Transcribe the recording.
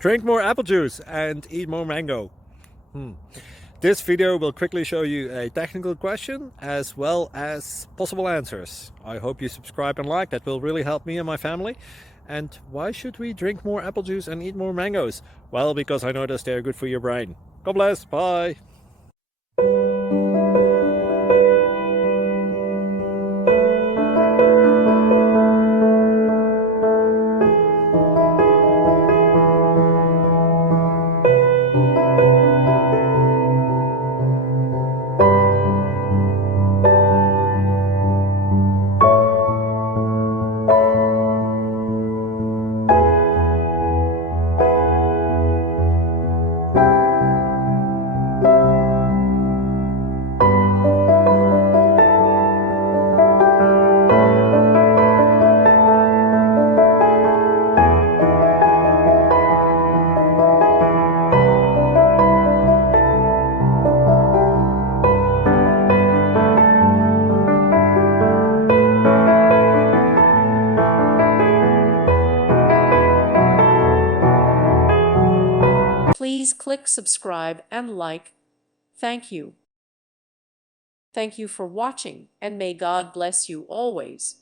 Drink more apple juice and eat more mango. This video will quickly show you a technical question as well as possible answers. I hope you subscribe and like, that will really help me and my family. And why should we drink more apple juice and eat more mangoes? Well, because I noticed they're good for your brain. God bless, bye. Please click subscribe and like. Thank you. Thank you for watching, and may God bless you always.